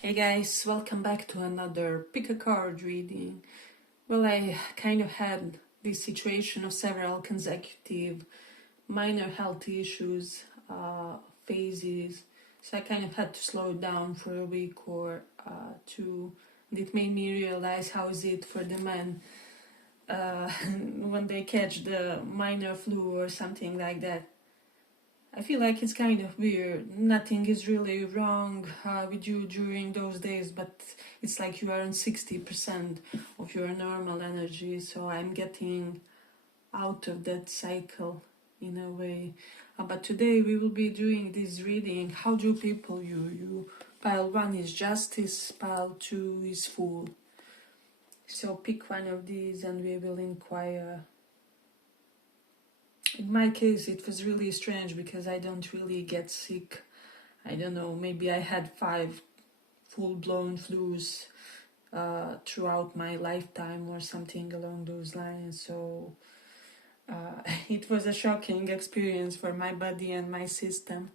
Hey guys, welcome back to another pick a card reading. Well, I kind of had this situation of several consecutive minor health issues, phases, so I kind of had to slow down for a week or two. And it made me realize how is it for the men when they catch the minor flu or something like that. I feel like it's kind of weird. Nothing is really wrong with you during those days, but it's like you are on 60% of your normal energy. So I'm getting out of that cycle in a way. But today we will be doing this reading. How do people you? Pile 1 is justice, pile 2 is fool. So pick one of these and we will inquire. In my case, it was really strange because I don't really get sick. I don't know, maybe I had 5 full-blown flus throughout my lifetime or something along those lines. So it was a shocking experience for my body and my system.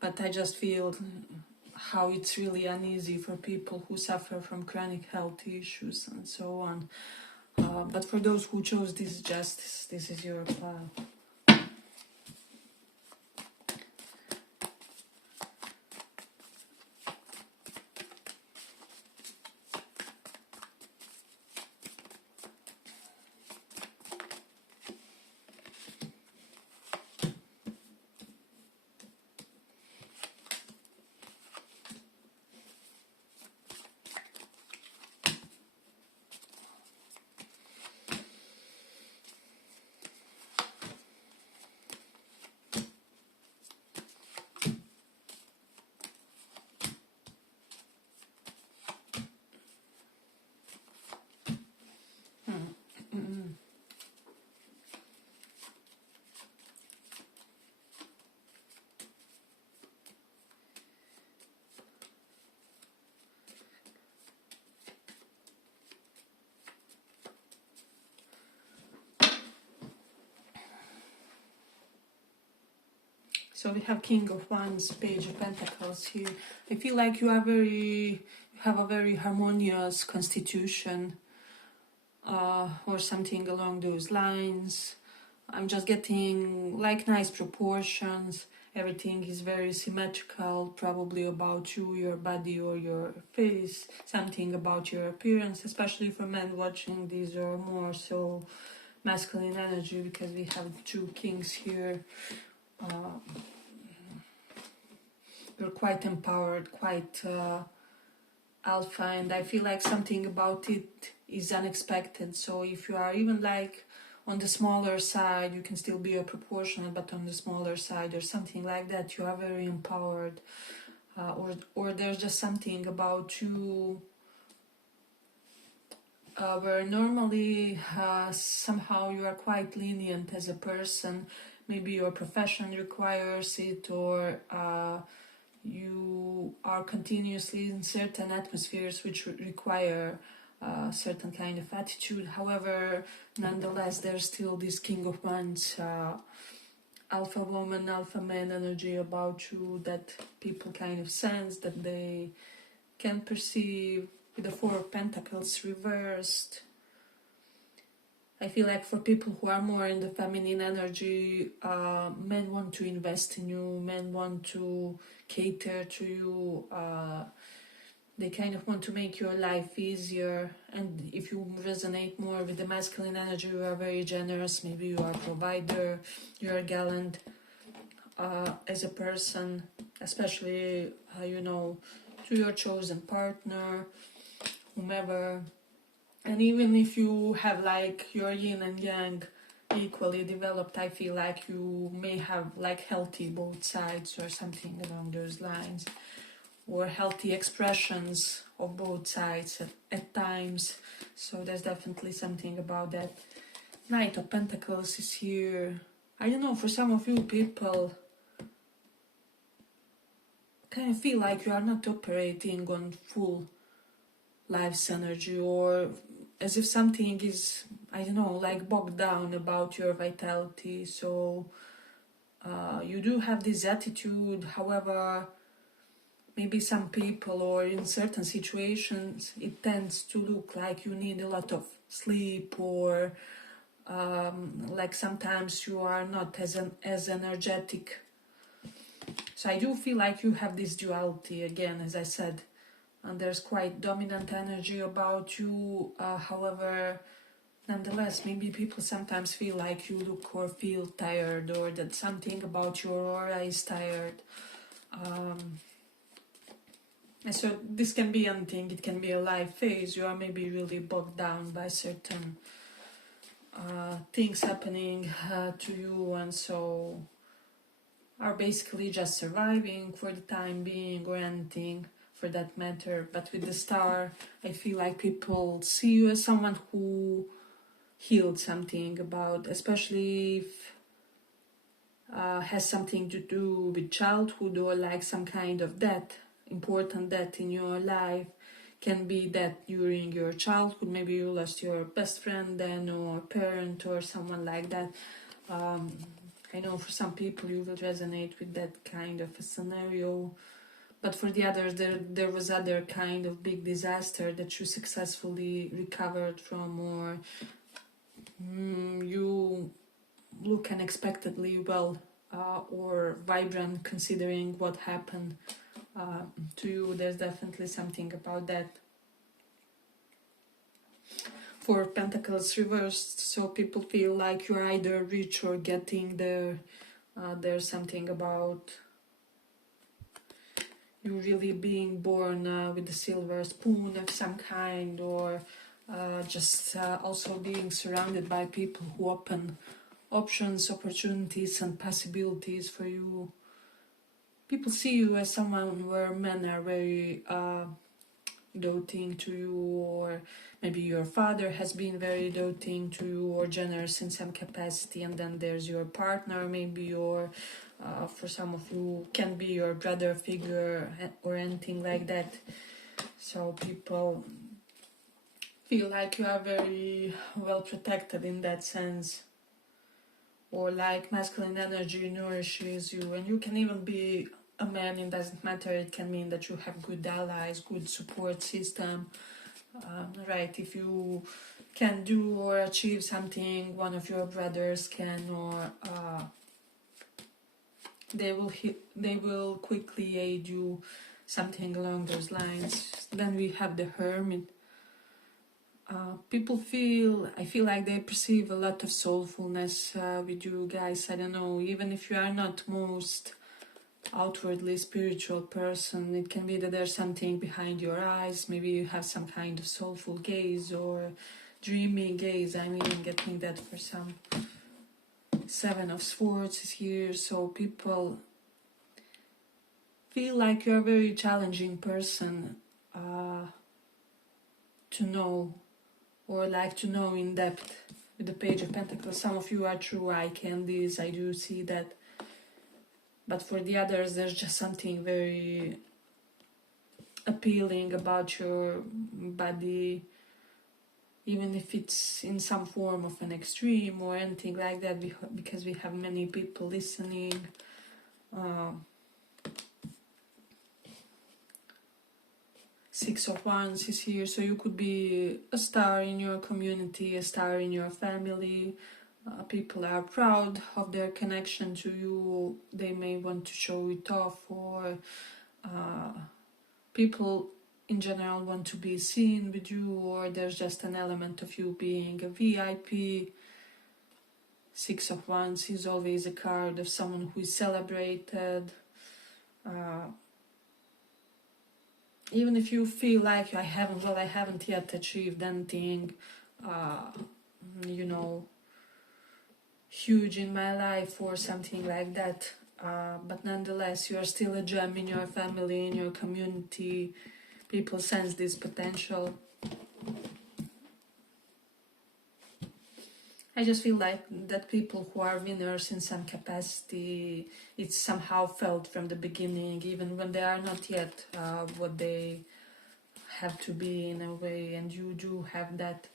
But I just feel how it's really uneasy for people who suffer from chronic health issues and so on. But for those who chose this justice, this is your pile. So we have King of Wands, Page of Pentacles here. I feel like you have a very harmonious constitution, or something along those lines. I'm just getting like nice proportions. Everything is very symmetrical, probably about you, your body or your face, something about your appearance, especially for men watching these or more so masculine energy because we have 2 kings here. You're quite empowered, quite alpha, and I feel like something about it is unexpected. So if you are even like on the smaller side, you can still be a proportional, but on the smaller side or something like that, you are very empowered. Or there's just something about you where normally somehow you are quite lenient as a person. Maybe your profession requires it, or you are continuously in certain atmospheres which require a certain kind of attitude. However, nonetheless, there's still this King of Wands, alpha woman, alpha man energy about you that people kind of sense, that they can perceive. With the 4 of Pentacles reversed, I feel like for people who are more in the feminine energy, men want to invest in you, men want to cater to you, they kind of want to make your life easier. And if you resonate more with the masculine energy, you are very generous, maybe you are a provider, you are gallant as a person, especially, to your chosen partner, whomever. And even if you have like your yin and yang equally developed, I feel like you may have like healthy both sides or something along those lines, or healthy expressions of both sides at times. So there's definitely something about that. Knight of Pentacles is here. I don't know, for some of you people kind of feel like you are not operating on full life's energy, or as if something is, I don't know, like bogged down about your vitality. So you do have this attitude, however, maybe some people or in certain situations it tends to look like you need a lot of sleep, or like sometimes you are not as energetic. So I do feel like you have this duality again, as I said, and there's quite dominant energy about you. However, nonetheless, maybe people sometimes feel like you look or feel tired, or that something about your aura is tired. And so this can be anything. It can be a life phase. You are maybe really bogged down by certain things happening to you, and so are basically just surviving for the time being, or anything for that matter. But with the star, I feel like people see you as someone who healed something about, especially if has something to do with childhood, or like some kind of death, important death in your life. Can be that during your childhood, maybe you lost your best friend then, or parent, or someone like that. I know for some people you will resonate with that kind of a scenario, but for the others there was other kind of big disaster that you successfully recovered from, or you look unexpectedly well or vibrant considering what happened to you. There's definitely something about that. For Pentacles reversed, so people feel like you're either rich or getting there. There's something about you really being born with a silver spoon of some kind, or just also being surrounded by people who open options, opportunities and possibilities for you. People see you as someone where men are very doting to you, or maybe your father has been very doting to you or generous in some capacity, and then there's your partner, maybe your for some of you can be your brother figure or anything like that. So people feel like you are very well protected in that sense, or like masculine energy nourishes you, and you can even be a man. It doesn't matter. It can mean that you have good allies, good support system, right? If you can do or achieve something, one of your brothers can, or they will quickly aid you, something along those lines. Then we have the Hermit. I feel like they perceive a lot of soulfulness with you guys. I don't know, even if you are not most outwardly spiritual person, it can be that there's something behind your eyes. Maybe you have some kind of soulful gaze or dreamy gaze. I'm even getting that for some. Seven of Swords is here, so people feel like you're a very challenging person to know, or like to know in depth. With the Page of Pentacles, some of you are true eye candies, I do see that. But for the others, there's just something very appealing about your body, even if it's in some form of an extreme or anything like that, because we have many people listening. Six of Wands is here, so you could be a star in your community, a star in your family. People are proud of their connection to you. They may want to show it off, or people in general want to be seen with you, or there's just an element of you being a VIP. Six of Wands is always a card of someone who is celebrated. Even if you feel like I haven't yet achieved anything, huge in my life or something like that. But nonetheless, you are still a gem in your family, in your community. People sense this potential. I just feel like that people who are winners in some capacity, it's somehow felt from the beginning, even when they are not yet what they have to be in a way, and you do have that.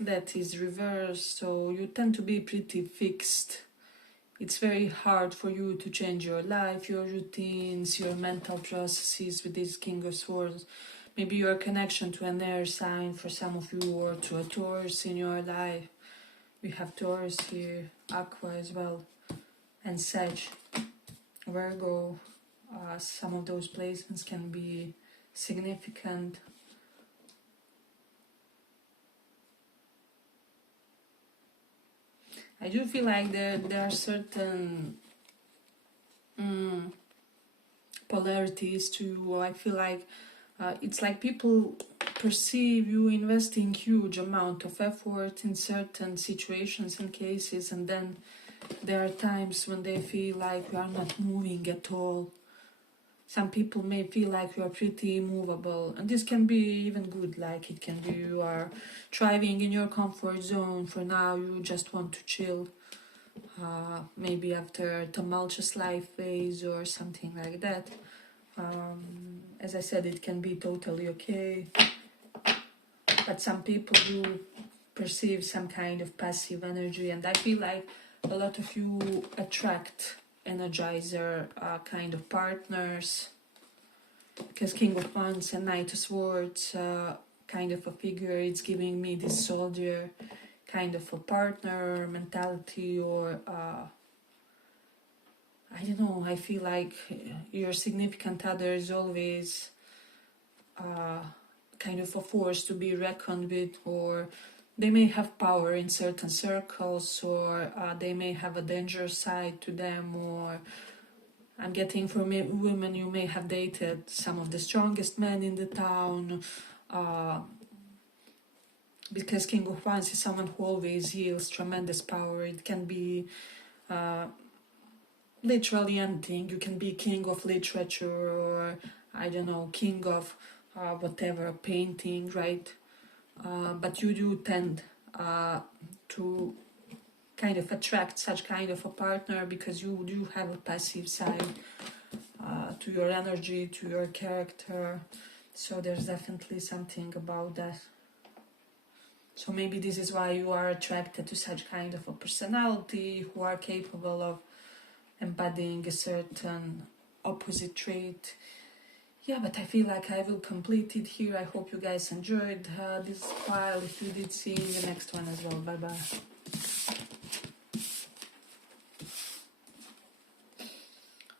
That is reversed, so you tend to be pretty fixed it's very hard for you to change your life, your routines, your mental processes with this King of Swords. Maybe your connection to an air sign for some of you, or to a Taurus in your life. We have Taurus here, Aqua as well, and Sag, Virgo. Some of those placements can be significant. I do feel like there are certain polarities to you. I feel like it's like people perceive you investing huge amount of effort in certain situations and cases, and then there are times when they feel like you are not moving at all. Some people may feel like you are pretty immovable, and this can be even good. Like, it can be you are thriving in your comfort zone. For now, you just want to chill. Maybe after a tumultuous life phase or something like that. As I said, it can be totally okay. But some people do perceive some kind of passive energy, and I feel like a lot of you attract energizer kind of partners, because King of Wands and Knight of Swords kind of a figure, it's giving me this soldier kind of a partner mentality, or I don't know, I feel like your significant other is always kind of a force to be reckoned with, or they may have power in certain circles, or they may have a dangerous side to them, or I'm getting from women, you may have dated some of the strongest men in the town, because King of Wands is someone who always yields tremendous power. It can be literally anything. You can be king of literature, or I don't know, king of whatever, painting, right? But you do tend to kind of attract such kind of a partner, because you do have a passive side to your energy, to your character. So there's definitely something about that. So maybe this is why you are attracted to such kind of a personality, who are capable of embodying a certain opposite trait. Yeah, but I feel like I will complete it here. I hope you guys enjoyed this file. If you did, see you in the next one as well. Bye bye.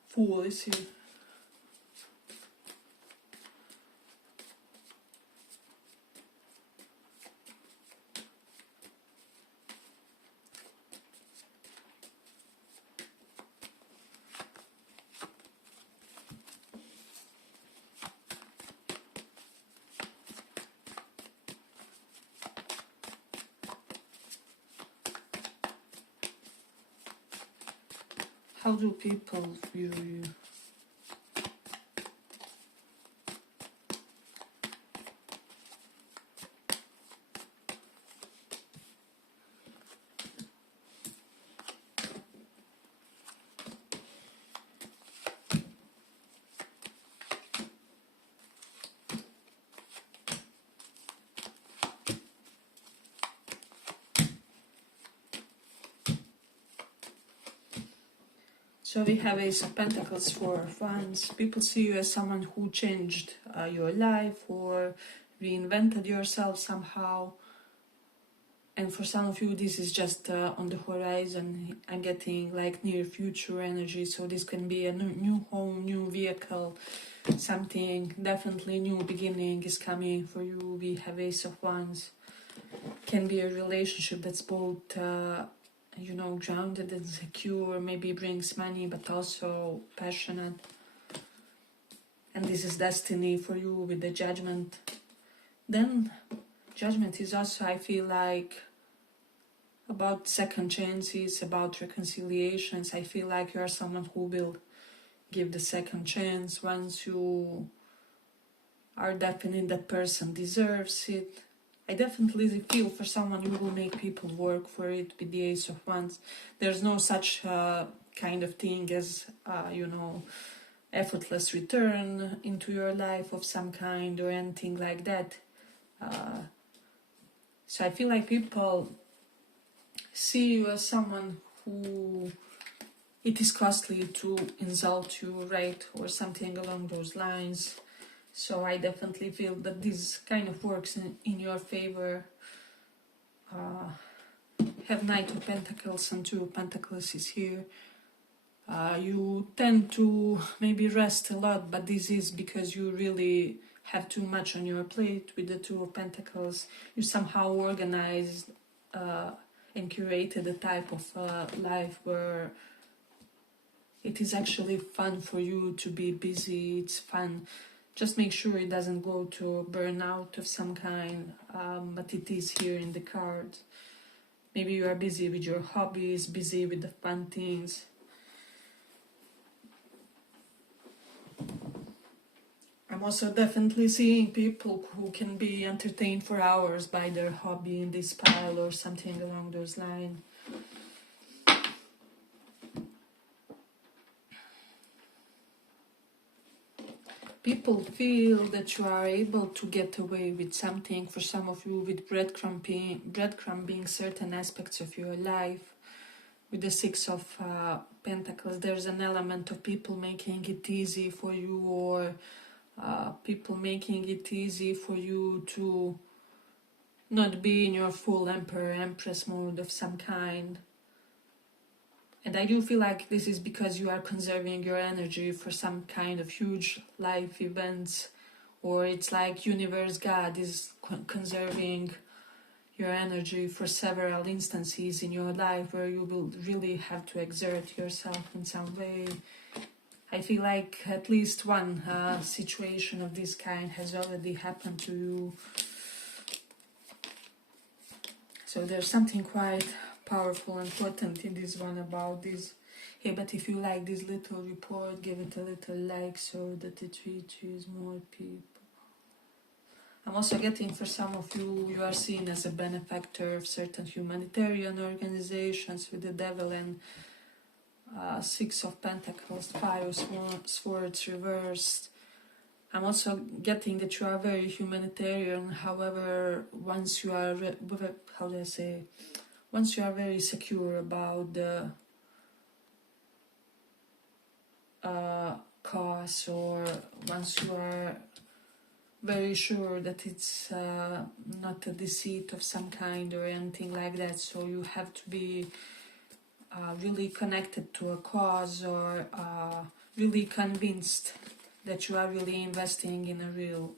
Fool is here. How do people view you? So we have Ace of Pentacles, Four of Wands. People see you as someone who changed your life, or reinvented yourself somehow. And for some of you, this is just on the horizon. I'm getting like near future energy. So this can be a new home, new vehicle, something, definitely new beginning is coming for you. We have Ace of Wands. Can be a relationship that's both you know, grounded and secure, maybe brings money, but also passionate. And this is destiny for you with the Judgment. Then Judgment is also, I feel like, about second chances, about reconciliations. I feel like you are someone who will give the second chance once you are definite that person deserves it. I definitely feel for someone who will make people work for it with the Ace of Wands. There's no such kind of thing as, you know, effortless return into your life of some kind or anything like that. So I feel like people see you as someone who it is costly to insult you, right, or something along those lines. So I definitely feel that this kind of works in your favor. Have Knight of Pentacles and Two of Pentacles is here. You tend to maybe rest a lot, but this is because you really have too much on your plate with the Two of Pentacles. You somehow organized and curated a type of life where it is actually fun for you to be busy. It's fun. Just make sure it doesn't go to burnout of some kind, but it is here in the card. Maybe you are busy with your hobbies, busy with the fun things. I'm also definitely seeing people who can be entertained for hours by their hobby in this pile or something along those lines. People feel that you are able to get away with something, for some of you, with breadcrumbing certain aspects of your life. With the Six of Pentacles, there's an element of people making it easy for you, or people making it easy for you to not be in your full Emperor, Empress mode of some kind. And I do feel like this is because you are conserving your energy for some kind of huge life events, or it's like universe, God is conserving your energy for several instances in your life where you will really have to exert yourself in some way. I feel like at least one situation of this kind has already happened to you. So there's something quite powerful and potent in this one about this. Hey, but if you like this little report, give it a little like so that it reaches more people. I'm also getting, for some of you, you are seen as a benefactor of certain humanitarian organizations with the Devil and Six of Pentacles, Five of Swords reversed. I'm also getting that you are very humanitarian. However, once you are, once you are very secure about the cause, or once you are very sure that it's not a deceit of some kind or anything like that, so you have to be really connected to a cause, or really convinced that you are really investing in a real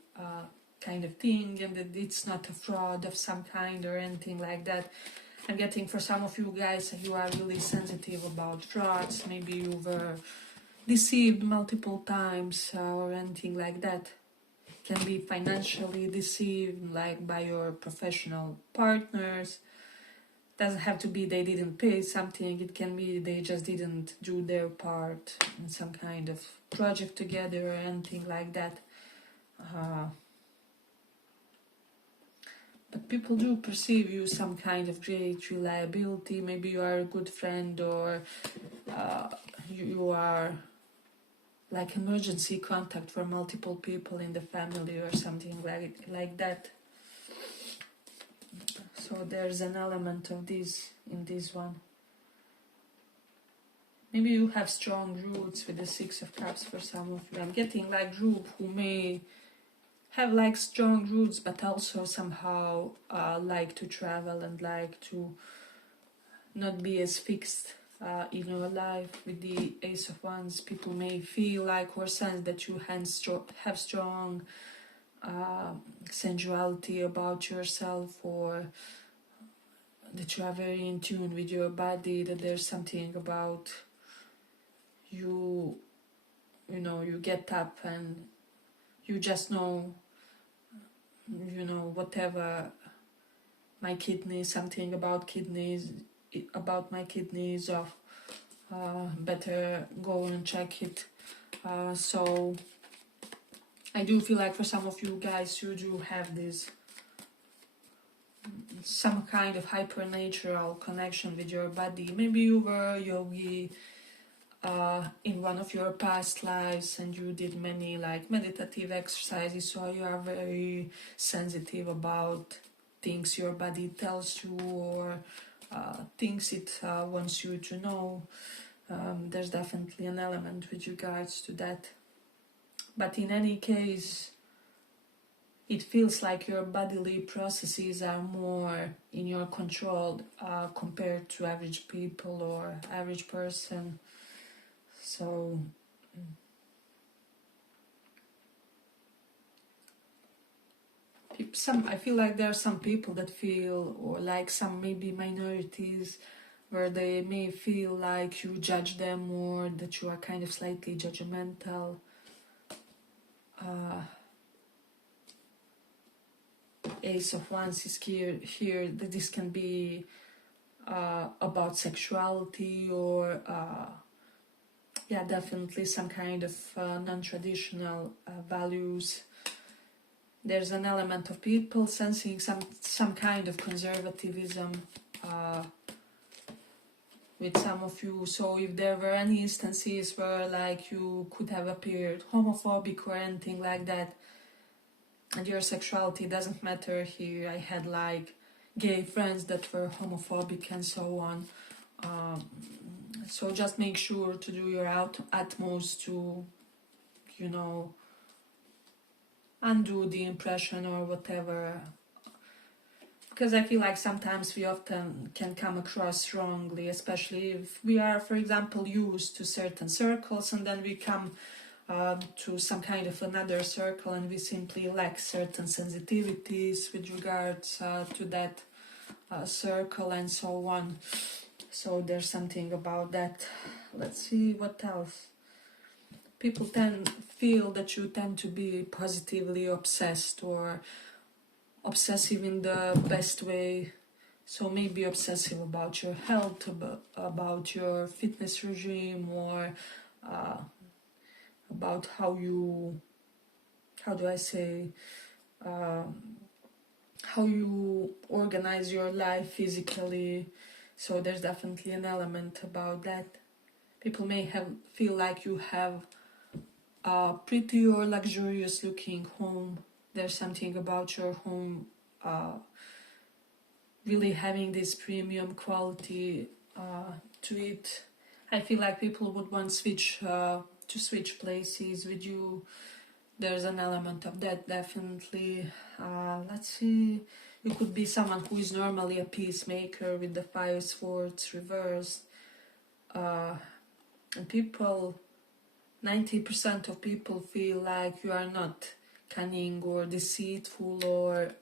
kind of thing, and that it's not a fraud of some kind or anything like that. I'm getting, for some of you guys, you are really sensitive about frauds. Maybe you were deceived multiple times or anything like that. Can be financially deceived, like by your professional partners. Doesn't have to be they didn't pay something. It can be they just didn't do their part in some kind of project together or anything like that. But people do perceive you some kind of great reliability. Maybe you are a good friend, or you are like emergency contact for multiple people in the family or something like that. So there's an element of this in this one. Maybe you have strong roots with the Six of Cups for some of you. I'm getting like group who may have like strong roots, but also somehow like to travel and like to not be as fixed in your life. With the Ace of Wands, people may feel like or sense that you have strong sensuality about yourself, or that you are very in tune with your body, that there's something about you, you know, you get up and you just know, you know, whatever my kidneys, something about kidneys, about my kidneys, of better go and check it. So I do feel like for some of you guys, you do have this some kind of hypernatural connection with your body. Maybe you were a yogi in one of your past lives, and you did many like meditative exercises, so you are very sensitive about things your body tells you, or things it wants you to know. There's definitely an element with regards to that. But in any case, it feels like your bodily processes are more in your control compared to average people or average person. So I feel like there are some people that feel, or like some maybe minorities, where they may feel like you judge them or that you are kind of slightly judgmental. Ace of Wands is here that this can be about sexuality or yeah, definitely some kind of non-traditional values. There's an element of people sensing some kind of conservatism with some of you. So if there were any instances where like you could have appeared homophobic or anything like that, and your sexuality doesn't matter here. I had like gay friends that were homophobic and so on. So just make sure to do your utmost to, you know, undo the impression or whatever. Because I feel like sometimes we often can come across wrongly, especially if we are, for example, used to certain circles and then we come to some kind of another circle and we simply lack certain sensitivities with regards to that circle and so on. So there's something about that. Let's see what else. People feel that you tend to be positively obsessed or obsessive in the best way. So maybe obsessive about your health, about your fitness regime, or about how you, how do I say, how you organize your life physically. So there's definitely an element about that. People may feel like you have a pretty or luxurious looking home. There's something about your home really having this premium quality to it. I feel like people would want to switch places with you. There's an element of that, definitely. Let's see. You could be someone who is normally a peacemaker with the Five Swords reversed. And people, 90% of people feel like you are not cunning or deceitful, or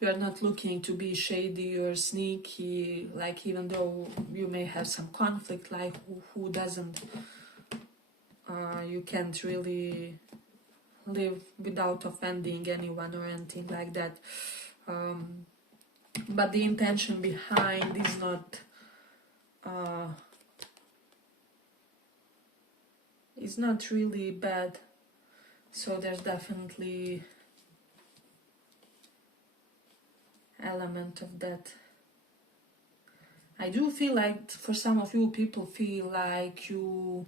you are not looking to be shady or sneaky, like even though you may have some conflict, like who doesn't? You can't really live without offending anyone or anything like that. But the intention behind is not really bad. So there's definitely element of that. I do feel like for some of you, people feel like you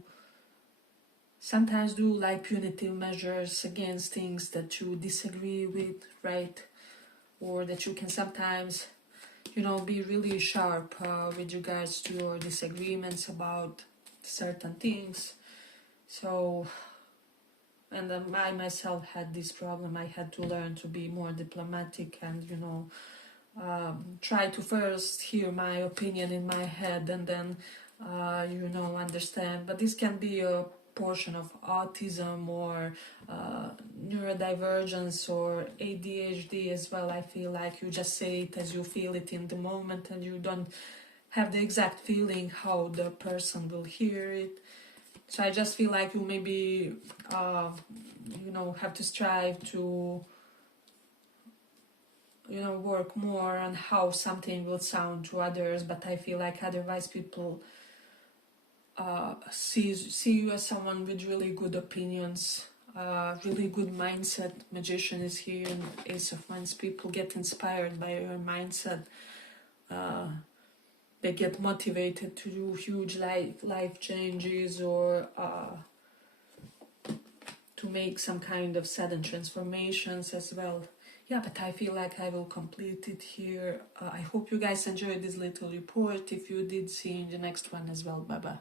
sometimes do like punitive measures against things that you disagree with, right? Or that you can sometimes, you know, be really sharp with regards to your disagreements about certain things. So, and I myself had this problem. I had to learn to be more diplomatic and, you know, try to first hear my opinion in my head and then, you know, understand. But this can be a portion of autism or neurodivergence or ADHD as well. I feel like you just say it as you feel it in the moment and you don't have the exact feeling how the person will hear it. So I just feel like you maybe, you know, have to strive to, you know, work more on how something will sound to others. But I feel like otherwise people see you as someone with really good opinions, really good mindset. Magician is here and Ace of Wands. People get inspired by your mindset. They get motivated to do huge life changes or to make some kind of sudden transformations as well. Yeah, but I feel like I will complete it here. I hope you guys enjoyed this little report. If you did, see you in the next one as well. Bye bye.